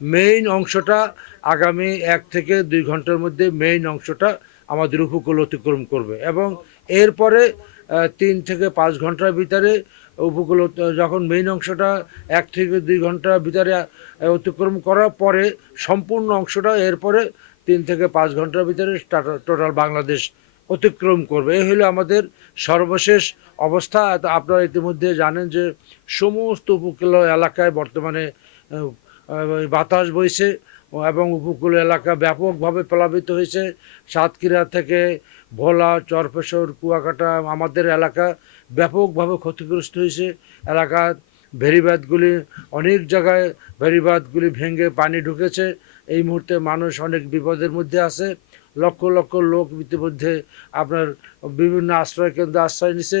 Main অংশটা আগামী 1 থেকে 2 ঘন্টার মধ্যে মেইন অংশটা আমাদের উপকূল অতিক্রম করবে এবং এরপরে 3 থেকে 5 ঘন্টার ভিতরে উপকূল যখন মেইন অংশটা 1 থেকে 2 ঘন্টার ভিতরে অতিক্রম করার পরে সম্পূর্ণ অংশটা এরপরে 3 থেকে 5 ঘন্টার ভিতরে টোটাল বাংলাদেশ অতিক্রম করবে। এই হলো আমাদের সর্বশেষ অবস্থা। আপনারা ইতিমধ্যে জানেন যে সমস্ত উপকূল এলাকায় বর্তমানে বাতাস বইছে এবং উপকূল এলাকা ব্যাপকভাবে প্লাবিত হয়েছে। সাতক্ষীরা থেকে ভোলা, চরফেশর, কুয়াকাটা আমাদের এলাকা ব্যাপকভাবে ক্ষতিগ্রস্ত হয়েছে। এলাকার ভেরিবাঁধগুলি অনেক জায়গায় ভেরিবাঁধগুলি ভেঙে পানি ঢুকেছে। এই মুহূর্তে মানুষ অনেক বিপদের মধ্যে আছে। লক্ষ লক্ষ লোক ইতিমধ্যে আপনার বিভিন্ন আশ্রয়কেন্দ্রে আশ্রয় নিছে।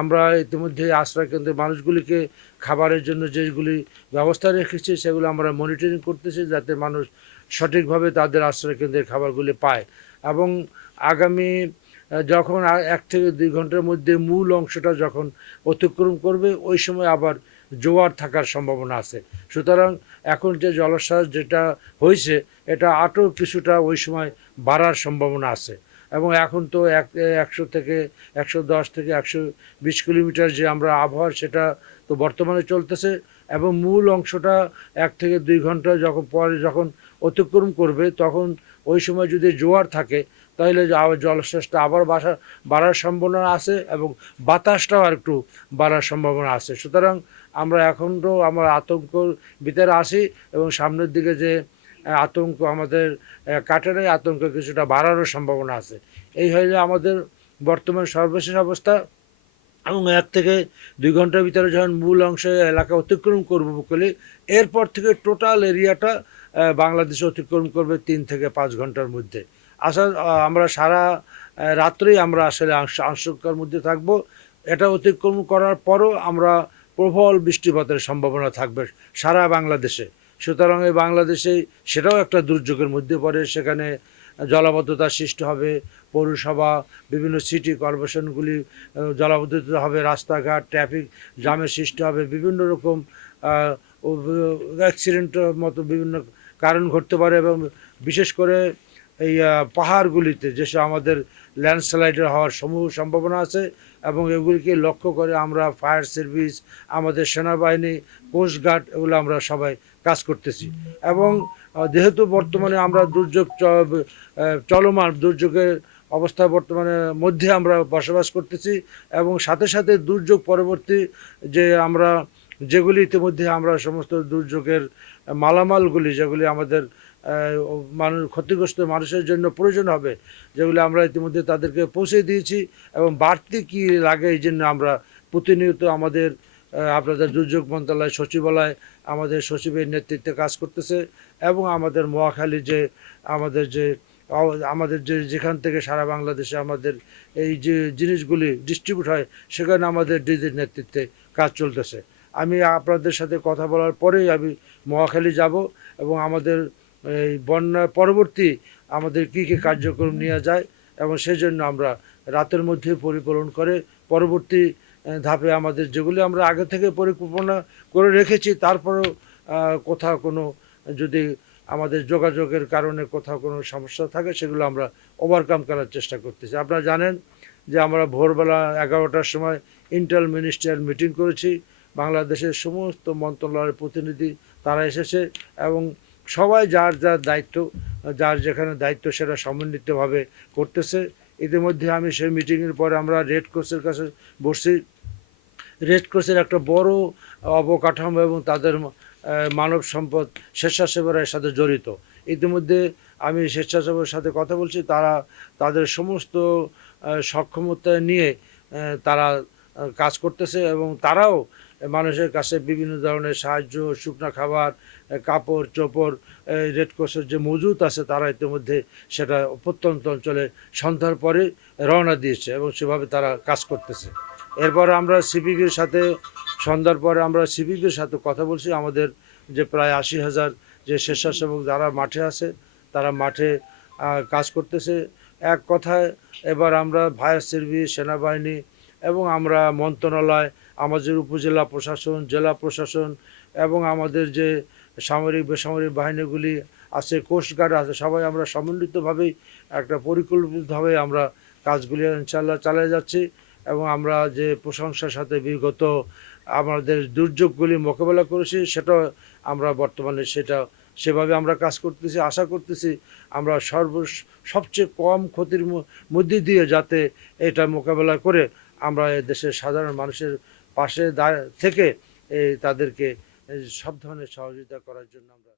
আমরা ইতিমধ্যে আশ্রয়কেন্দ্রের মানুষগুলিকে খাবারের জন্য যেগুলি ব্যবস্থা রেখেছি সেগুলো আমরা মনিটরিং করতেছি যাতে মানুষ সঠিকভাবে তাদের আশ্রয়কেন্দ্রের খাবারগুলি পায় এবং আগামী যখন 1 থেকে 2 ঘন্টার মধ্যে মূল অংশটা যখন অতিক্রম করবে ওই সময় আবার জোয়ার থাকার সম্ভাবনা আছে। সুতরাং এখন যে জলোচ্ছ্বাস যেটা হয়েছে এটা আরও কিছুটা ওই সময় বাড়ার সম্ভাবনা আছে এবং এখন তো 110 থেকে 120 থেকে 120 কিলোমিটার যে আমরা আবহাওয়া সেটা তো বর্তমানে চলতেছে এবং মূল অংশটা 1 থেকে 2 ঘন্টা যখন অতিক্রম করবে তখন ওই সময় যদি জোয়ার থাকে তাহলে জলশ্বাসটা আবার বাড়ার সম্ভাবনা আছে এবং বাতাসটাও আর একটু বাড়ার সম্ভাবনা আছে। সুতরাং আমরা এখনও আমরা আতঙ্কর ভিতরে আছি এবং সামনের দিকে যে আতঙ্ক আমাদের কাটে নাই, আতঙ্ক কিছুটা বাড়ারও সম্ভাবনা আছে। এই হইলে আমাদের বর্তমান সর্বশেষ অবস্থা এবং 1 থেকে 2 ঘন্টার ভিতরে যখন মূল অংশে এলাকা অতিক্রম করবো উপকূলে এরপর থেকে টোটাল এরিয়াটা বাংলাদেশে অতিক্রম করবে 3 থেকে 5 ঘন্টার মধ্যে। আমরা সারা রাত্রেই আমরা আসলে আশঙ্কার মধ্যে থাকব। এটা অতিক্রম করার পরও আমরা প্রবল বৃষ্টিপাতের সম্ভাবনা থাকবে সারা বাংলাদেশে। সুতরাং এই বাংলাদেশে সেটাও একটা দুর্যোগের মধ্যে পড়ে। সেখানে জলাবদ্ধতার সৃষ্টি হবে, পৌরসভা বিভিন্ন সিটি কর্পোরেশনগুলি জলাবদ্ধতা হবে, রাস্তাঘাট ট্রাফিক জ্যামের সৃষ্টি হবে, বিভিন্ন রকম অ্যাক্সিডেন্টের মতো বিভিন্ন কারণ ঘটতে পারে এবং বিশেষ করে এই পাহাড়গুলিতে যেসব আমাদের ল্যান্ডস্লাইডের হওয়ার সমূহ সম্ভাবনা আছে এবং এগুলিকে লক্ষ্য করে আমরা ফায়ার সার্ভিস, আমাদের সেনাবাহিনী, কোস্টগার্ড এগুলো আমরা সবাই কাজ করতেছি এবং যেহেতু বর্তমানে আমরা চলমান দুর্যোগের অবস্থা বর্তমানে মধ্যে আমরা বসবাস করতেছি এবং সাথে সাথে দুর্যোগ পরবর্তী যে আমরা যেগুলি ইতিমধ্যে আমরা সমস্ত দুর্যোগের মালামালগুলি যেগুলি আমাদের মানুষ ক্ষতিগ্রস্ত মানুষের জন্য প্রয়োজন হবে যেগুলি আমরা ইতিমধ্যে তাদেরকে পৌঁছে দিয়েছি এবং বাড়তি কী লাগে এই জন্য আমরা প্রতিনিয়ত আমাদের আপনাদের দুর্যোগ মন্ত্রণালয় সচিবালয় আমাদের সচিবের নেতৃত্বে কাজ করতেছে এবং আমাদের মহাখালী যে আমাদের যেখান থেকে সারা বাংলাদেশে আমাদের এই যে জিনিসগুলি ডিস্ট্রিবিউট হয় সেখানে আমাদের ডিজির নেতৃত্বে কাজ চলতেছে। আমি আপনাদের সাথে কথা বলার পরেই আমি মহাখালী যাব এবং আমাদের এই বন্যার পরবর্তী আমাদের কী কী কার্যক্রম নেওয়া যায় এবং সেজন্য আমরা রাতের মধ্যে পরিকল্পনা করে পরবর্তী ধাপে আমাদের যেগুলি আমরা আগে থেকে পরিকল্পনা করে রেখেছি তারপরেও কোথাও কোনো যদি আমাদের যোগাযোগের কারণে কোথাও কোনো সমস্যা থাকে সেগুলো আমরা ওভারকাম করার চেষ্টা করতেছি। আপনারা জানেন যে আমরা ভোরবেলা 11টার সময় ইন্টার মিনিস্ট্রিয়াল মিটিং করেছি। বাংলাদেশের সমস্ত মন্ত্রণালয়ের প্রতিনিধি তারা এসেছে এবং সবাই যার যার দায়িত্ব যার যেখানে দায়িত্ব সেটা সমন্বিতভাবে করতেছে। ইতিমধ্যে আমি সেই মিটিংয়ের পরে আমরা রেড ক্রসের কাছে বসছি। রেড ক্রসের একটা বড় অবকাঠামো এবং তাদের মানব সম্পদ স্বেচ্ছাসেবীরা এর সাথে জড়িত। ইতিমধ্যে আমি স্বেচ্ছাসেবীর সাথে কথা বলছি, তারা তাদের সমস্ত সক্ষমতা নিয়ে তারা কাজ করতেছে এবং তারাও মানুষের কাছে বিভিন্ন ধরনের সাহায্য, শুকনো খাবার, কাপড় চোপড় রেড ক্রসের যে মজুত আছে তারা ইতিমধ্যে সেটা প্রত্যন্ত অঞ্চলে সন্ধ্যার পরে রওনা দিয়েছে এবং সেভাবে তারা কাজ করতেছে। এরপর আমরা সিপিবির সাথে সন্ধ্যার পরে আমরা সিপিবির সাথে কথা বলছি। আমাদের যে প্রায় 80,000 যে স্বেচ্ছাসেবক যারা মাঠে আছে তারা মাঠে কাজ করতেছে। এক কথায় এবার আমরা ফায়ার সার্ভিস, সেনাবাহিনী এবং আমরা মন্ত্রণালয়, আমাদের উপজেলা প্রশাসন, জেলা প্রশাসন এবং আমাদের যে সামরিক বেসামরিক বাহিনীগুলি আছে, কোস্টগার্ড আছে, সবাই আমরা সমন্বিতভাবেই একটা পরিকল্পিতভাবে আমরা কাজগুলি ইনশাআল্লাহ চালিয়ে যাচ্ছি। এবং আমরা যে প্রশংসার সাথে বিগত আমাদের দুর্যোগগুলি মোকাবেলা করেছি, সেটা আমরা বর্তমানে সেটা সেভাবে আমরা কাজ করতেছি। আশা করতেছি আমরা সবচেয়ে কম ক্ষতির মধ্যে দিয়ে যাতে এটা মোকাবেলা করে আমরা এ দেশের সাধারণ মানুষের পাশে থেকে তাদেরকে সব ধরনের সহযোগিতা করার জন্য আমরা